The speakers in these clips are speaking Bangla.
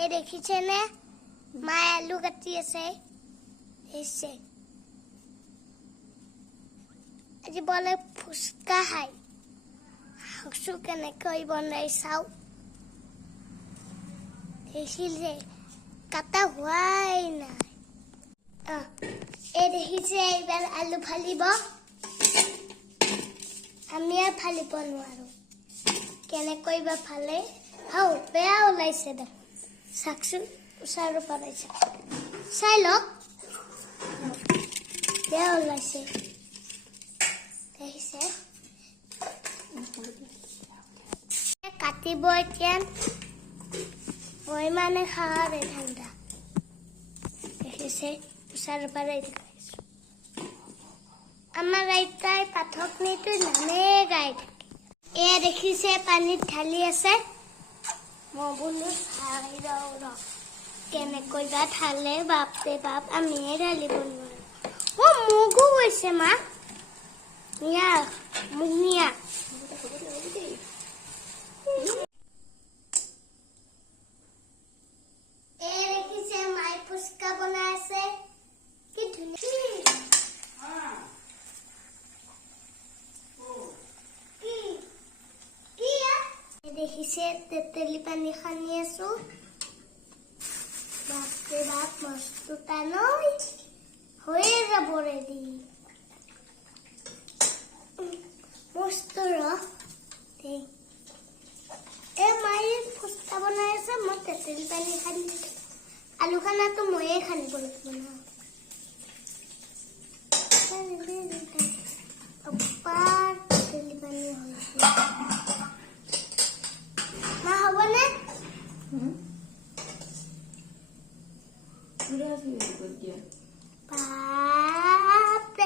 এই দেখিছেনে মায়ে আলু কাটি আছে। হৈছে আজি বলে ফুচকা খাই। শাকচো কেনেকৈ বনাই চাওঁ। দেখিলে কাটা হোৱাই নাই। এই দেখিছে এইবাৰ আলু ফালিব। আমি আৰু ফালিব নোৱাৰো। কেনেকৈ বা ফালে? হাও, বেয়া ওলাইছে দে ওচৰৰ পৰা চাওক চাই লওক বেয়া ওলাইছে দেখিছে কাটিব এতিয়া মই মানে খাওয়ারে ঠান্ডা দেখিছে ওচৰৰ পৰা দেখাইছো আমাৰ আইতাই পাঠকনিটো নামে গাই থাকে এয়া দেখিছে পানীত ঢালি আছে মই বোলো চাই ৰওঁ ৰ কেনেকৈ বা ঢালে বাপৰে বাপ আমিয়ে ঢালিব নোৱাৰো অ মোকো কৈছে মা নিয়া এয়া দেখিছে মাই ফুচকা বনাই আছে কি ধুনীয়া কি কি এয়া? দেখিছে তেতেলী পানী সানি আছো বাপৰে বাপ মস্ত টানৈ হৈয়ে যাব ৰেডি মস্ত ৰস দেই এই মায়ে ফুচকা বনাই আছে মই তেতেলী পানী আছো। আলু খানাটো ময়ে সানিব লাগিব ন তেতেলী পানী হৈছে মা হ'বনে বাপৰে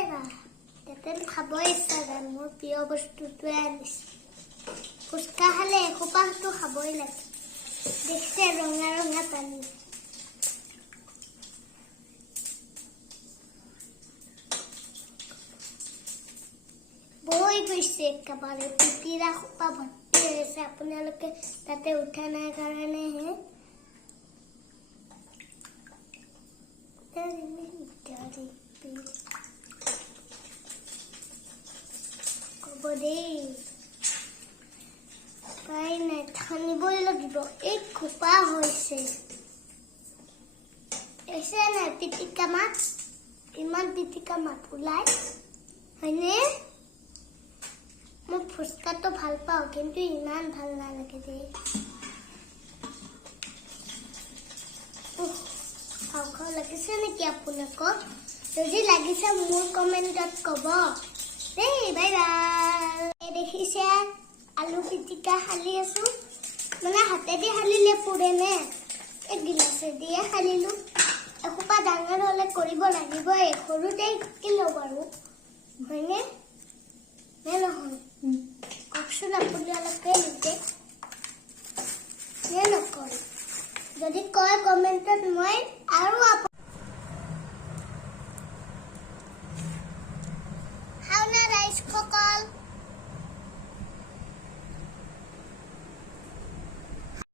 বাপ তেতেল খাবই ইচ্ছা যায় মোৰ প্ৰিয় বস্তুটোৱে আনিছে ফুচকা খালে এসোপাটো খাবই লাগে দেখিছে ৰঙা ৰঙা পানী বৈ গৈছে একেবাৰে পিটিৰা সোপা আপোনালোকে তাতে উঠা নাই ঠানিবই লাগিব এই খোপা হৈছে নাই পিটিকা মাছ ইমান পিটিকা মাছ ওলাই হয়নে মই ফুচকাটো ভালো পাওঁ, কিন্তু ইমান ভালো নালাগে দেই। খাওঁ খাওঁ লাগিছে নেকি আপোনালোকক যদি লাগিছে মোৰ কমেণ্টত ক'ব। দেই, বাই বাই। দেখিছে, আলু পিটিকা সানি আছো। মানে হাতেদি সানিলে পুৰে নে? এই গিলাচেদিয়ে সানিলো এসোপা ডাঙৰ হ'লে কৰিব লাগিবই। সৰুতে শিকিলো বাৰু। হয়নে? কওকচোন আপোনালোকে নিজে নে নকয় যদি কয় কমেণ্টত মই আৰু